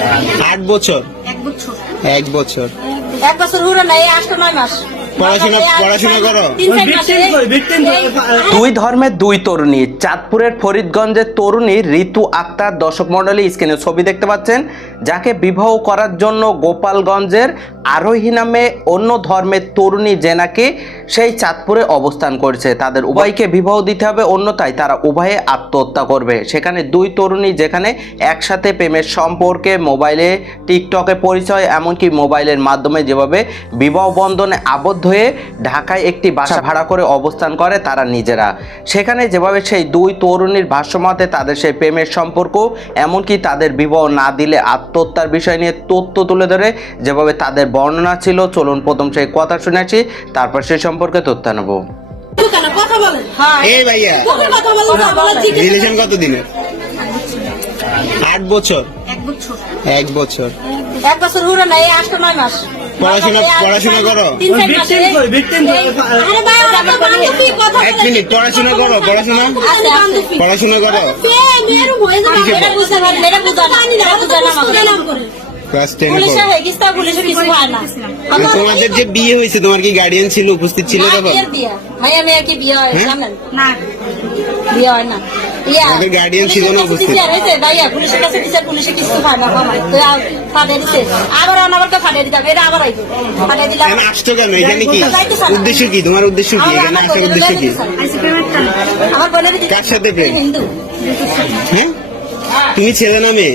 আট বছর? এক বছর। এক বছর। এক নাই হলো না এই আটটা নয় মাস। পড়াশোনা- পড়াশোনা করো? তিন চার মাস। এই- দুই ধর্মের দুই তরুণী চাঁদপুরের ফরিদগঞ্জের তরুণী ঋতু আক্তার দর্শক মন্ডলী স্ক্রিনে ছবি দেখতে পাচ্ছেন যাকে বিবাহ করার জন্য গোপালগঞ্জের আরোহী নামে অন্য ধর্মের তরুণী যে নাকি সেই চাঁদপুরে অবস্থান করছে। তাদের উভয়কে বিবাহ দিতে হবে, অন্যথায় তারা উভয়ে আত্মহত্যা করবে। সেখানে দুই তরুণী যেখানে একসাথে প্রেমের সম্পর্কে মোবাইলে, টিকটকে পরিচয়, এমনকি মোবাইলের মাধ্যমে যেভাবে বিবাহ বন্ধনে আবদ্ধ হয়ে ঢাকায় একটি বাসা ভাড়া করে অবস্থান করে তারা নিজেরা। সেখানে যেভাবে সেই দুই তরুণীর ভাষ্যমতে তাদের সেই প্রেমের সম্পর্ক, এমনকি তাদের বিবাহ না দিলে আত্মহত্যার বিষয় নিয়ে তথ্য তুলে ধরে, যেভাবে তাদের বর্ণনা ছিল চলুন প্রথম সেই কথা শুনেছি তারপর সেই সম্পর্কে তথ্য নেব কেন কথা বলেন? হ্যাঁ। রিলেশন কত দিনের আট বছর। এক বছর। এক আটটা নয় মাস। পড়াশোনা- পড়াশোনা করো? এক মিনিট পড়াশোনা করো পড়াশোনা। পড়াশোনা করো। মেয়ে। Class ten. আমার- তোমাদের যে বিয়ে হয়েছে তোমার কি গার্ডিয়ান ছিল উপস্থিত ছিল তখন বিয়া। কি বিয়ে হয় হ্যাঁ? না বিয়ে হয় না আমাদের guardian ছিল না পুলিশের উপস্থিত। ভাইয়া, পুলিশের কাছে বিচার, পুলিশে কিছু না, মামাই। তো আর দিছে। আবার অনাবারকে ফাটিয়ে দিতাম, এটা আবার আইবো। ফাটিয়ে দিলাম। এখানে কেন এখানে কি উদ্দেশ্য কি তোমার উদ্দেশ্য কি আমার- এখানে আসার উদ্দেশ্য কি বিয়ে আমার বোনের কার সাথে প্রেম? হিন্দু হ্যাঁ তুমি ছেলে না মেয়ে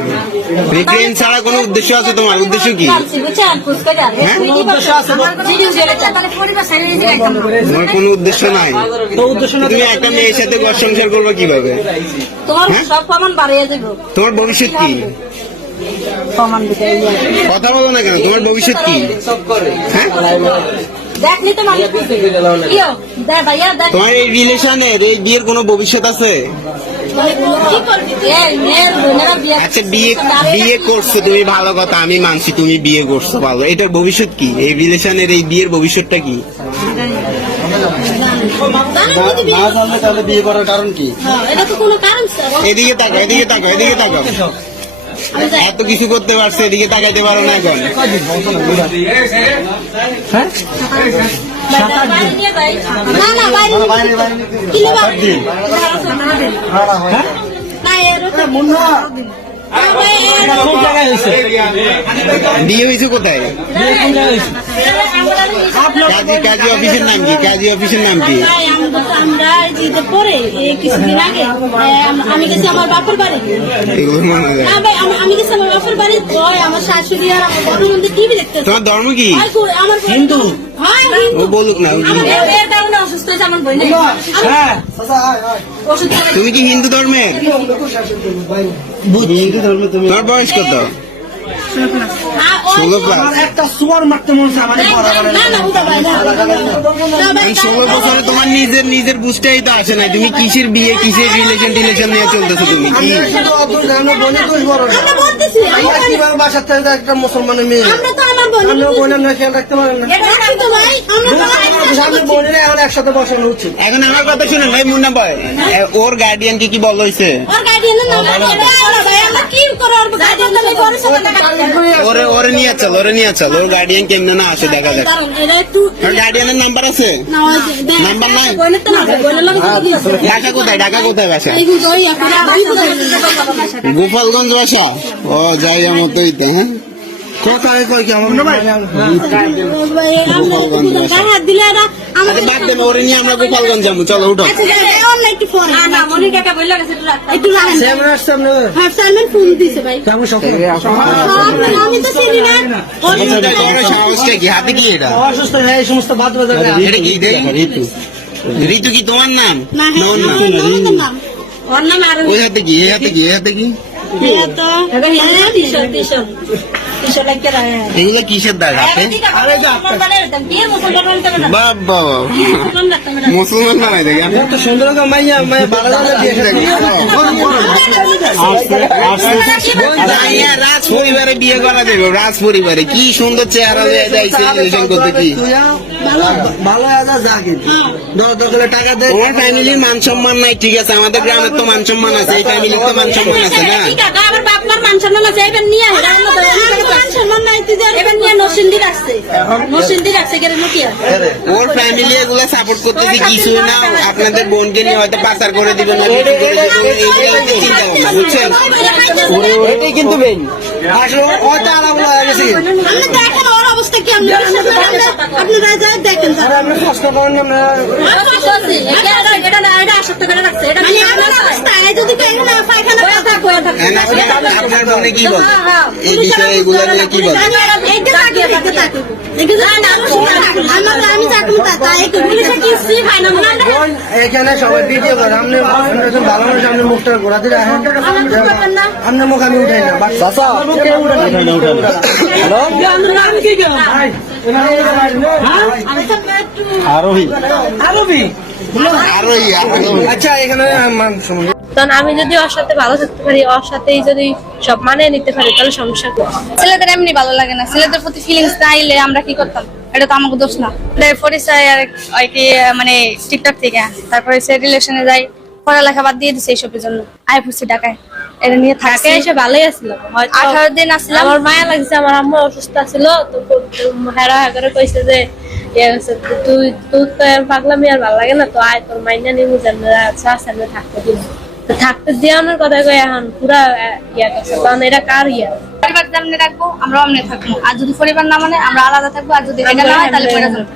করে ছাড়া কোনো উদ্দেশ্য আছে তোমার? উদ্দেশ্য কি? হ্যাঁ? তোমার? কোনো উদ্দেশ্য নাই? তুমি একটা মেয়ের সাথে ঘর সংসার করবে কীভাবে? তোমার হ্যাঁ? সব প্রমাণ বাড়িয়ে দেব। তোমার ভবিষ্যৎ কি? কথা বলো না কেন তোমার ভবিষ্যৎ কি? হ্যাঁ? মানুষ তোমার এই রিলেশনের এই বিয়ের কোনো ভবিষ্যৎ আছে? কি এই বিয়ে আচ্ছা বিয়ে বিয়ে করছ তুমি ভালো কথা আমি মানছি তুমি বিয়ে করছ ভালো। এটার ভবিষ্যৎ কি? এই রিলেশনের এই বিয়ের ভবিষ্যৎটা কি? না জানলে তাহলে বিয়ে করার কারণ কি? হ্যাঁ, এটা তো কোনো কারণ স্যার। এদিকে তাকাও এদিকে তাকাও। এদিকে তাকাও। এত কিছু করতে পারছে এদিকে তাকাইতে পারো না এখন। হয়? বিয়ে হয়েছে? কোথায়? কাজী কাজী অফিসের নাম কি? কাজী অফিসের নাম কি? ভাই, আমরা ঈদের পরে কিছুদিন আগে আমি গেছি আমার বাপের বাড়ি। এগুলো মনে হয়। না ভাই আমি- আমি গেছি আমার বাপের বাড়ি। ওই আমার শাশুড়ি আর আমার বড় মন্দির টিভি দেখতেছে তোমার ধর্ম কি? আমার হিন্দু। হ্যাঁ হিন্দু। ও বলুক না অসুস্থ হয়েছে আমার হ্যাঁ। তুমি কি হিন্দু ধর্মের? হিন্দু ধর্মে তুমি তোমার বয়স কত? ষোলো আমার একটা সুয়ার মারতে মন এই ষোলো বছরে তোমার নিজের নিজের বুঝতেই তো আসে না। তুমি কিসের বিয়ে কিসের রিলেশন টিলেশন নিয়ে চলতেছো তুমি? কি? বাসার থেকে একটা মুসলমানের মেয়ে? আমরা তো আমার বোন আমরা বোনের না খেয়াল রাখতে পারেন না। এটা রাখি তো ভাই আমরা তো সামনে বোনের এখন একসাথে বসানো এখন আমার কথা শুনেন ভাই মুন্না ভাই। ওর গার্ডিয়ান কি কি বল হয়েছে? ওর গার্ডিয়ানের নাম বলে আলাদা। ভাই আমরা কি করে ওর নিয়ে চল ওরে নিয়ে চল ওর গার্ডিয়ান কেমন না আসে দেখা যাক। ওর গার্ডিয়ানের নাম্বার আছে? নাম্বার নাই? ঢাকা কোথায়? ঢাকা কোথায় বাসা? গোপালগঞ্জ বাসা? ও যাই আমার তো হ্যাঁ? কোথায় কই কি আমার আমরা ওরে নিয়ে আমরা গোপালগঞ্জ যাব। চলো উঠো। হ্যাঁ, হয়ে ঋতু। কি তোমার নাম? না, না ওর নাম হ্যাঁ, ওর নাম আরও ওই হাতে কি হাতে কি হাতে কি? হ্যাঁ, হ্যাঁ, এগুলো কিসের দাগ হাতে? মুসলমান না বাবা মুসলমান রাখতে হবে না মুসলমান বানাই দেখেন এত সুন্দর মাইয়া মাইয়া দিয়ে রাজ পরিবারে বিয়ে করা যাবে রাজ পরিবারে কি সুন্দর চেহারা যাইছে করতে কি? ভালো আছে যা কিন্তু দশ টাকা দে। তোমার ফ্যামিলির মান সম্মান নাই ঠিক আছে। আমাদের গ্রামের তো মান সম্মান আছে এই ফ্যামিলির তো মান সম্মান আছে না? আমার মান সম্মান আছে এবার নিয়ে মান সম্মান নাই তুই এবার নিয়ে নসিন্দি রাখছে। নসিন্দি রাখছে গেলে নকিয়া ওর ফ্যামিলি এগুলো সাপোর্ট করতেছে কিছুই না আপনাদের বোনকে নিয়ে হয়তো পাচার করে দিবেন না কিছু করে দিবেন চিন্তা ভাবনা বুঝছেন? এটাই কিন্তু মেইন আসলে ওইটা আলাদা হয়ে গেছে। আপনি দেখেন ওর অবস্থা কি আপনি আপনি রাজা দেখেন। আমরা কষ্ট করেন না এটা আসক্ত হ্যাঁ, না, আপনার বোনে কি বলে? এই বিষয়ে এগুলো নিয়ে কি বলে। বোন, এখানে সবাই ভিডিও করে। আপনি ভালো মানুষ আপনি মুখটা ঘোরাতে রাখেন আপনার মুখ আমি উঠাই না। কেউ আরোহী। আরোহী? আরও আরও আচ্ছা এখানে কারণ আমি যদি ওর সাথে ভালো থাকতে পারি ওর সাথেই যদি সব মানিয়ে নিতে পারি তাহলে সমস্যা ছেলেদের এমনি ভালো লাগে না। ছেলেদের প্রতি ফিলিংস না আমরা কি করতাম? এটা তো আমাকে দোষ না। পরিচয় আর কি মানে টিকটক থেকে। তারপরে সে রিলেশনে যাই পড়ালেখা বাদ দিয়ে দিছে এইসবের জন্য। আয় ফুসি টাকায় এটা নিয়ে থাকে এসে ভালোই আঠারো দিন আসলাম আমার মায়া লাগছে আমার আম্মু অসুস্থ ছিল তো হেরা করে কইছে যে তুই তুই তো আর পাগলামি আর ভালো লাগে না তো আয় তোর মাইনা নিমু জানো আচ্ছা সামনে থাকতে দিন তো থাকতে দেওয়ানোর কথা কই এখন পুরা ইয়া করছে কারণ এটা কার ইয়া? পরিবার যেমনি রাখব আমরা অমনি থাকব। আর যদি পরিবার না মানে আমরা আলাদা থাকব আর যদি এটা না হয় তাহলে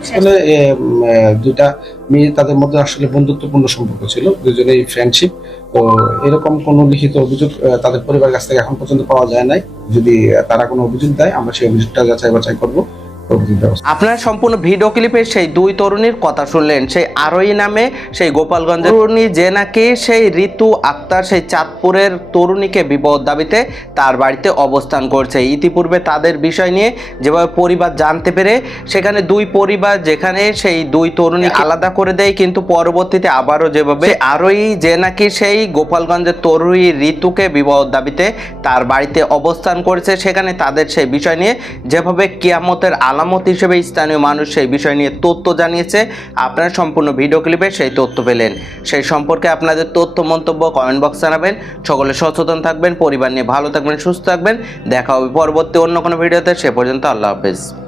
আসলে এ, উম, এ, দুইটা মেয়ে তাদের মধ্যে আসলে বন্ধুত্বপূর্ণ সম্পর্ক ছিল দুজনেই ফ্রেন্ডশিপ তো এরকম কোনো লিখিত অভিযোগ তাদের পরিবার কাছ থেকে এখন পর্যন্ত পাওয়া যায় নাই। যদি তারা কোনো অভিযোগ দেয় আমরা সেই অভিযোগটা যাচাই বাছাই করব। আপনারা সম্পূর্ণ ভিডিও ক্লিপে সেই দুই তরুণীর কথা শুনলেন। সেই আরোহী নামে সেই গোপালগঞ্জের তরুণী যে নাকি সেই ঋতু আক্তার সেই চাঁদপুরের তরুণীকে বিবাহ দাবিতে তার বাড়িতে অবস্থান করছে। ইতিপূর্বে তাদের বিষয় নিয়ে যেভাবে পরিবার জানতে পেরে সেখানে দুই পরিবার যেখানে সেই দুই তরুণী আলাদা করে দেয় কিন্তু পরবর্তীতে আবারও যেভাবে আরোহী যে নাকি সেই গোপালগঞ্জের তরুণী ঋতুকে বিবাহ দাবিতে তার বাড়িতে অবস্থান করেছে সেখানে তাদের সেই বিষয় নিয়ে যেভাবে কিয়ামতের আলামত হিসেবে স্থানীয় মানুষ সেই বিষয় নিয়ে তথ্য জানিয়েছে। আপনারা সম্পূর্ণ ভিডিও ক্লিপে সেই তথ্য পেলেন। সেই সম্পর্কে আপনাদের তথ্য, মন্তব্য কমেন্ট বক্স জানাবেন। সকলে সচেতন থাকবেন, পরিবার নিয়ে ভালো থাকবেন, সুস্থ থাকবেন। দেখা হবে পরবর্তী অন্য কোনো ভিডিওতে। সে পর্যন্ত আল্লাহ হাফেজ।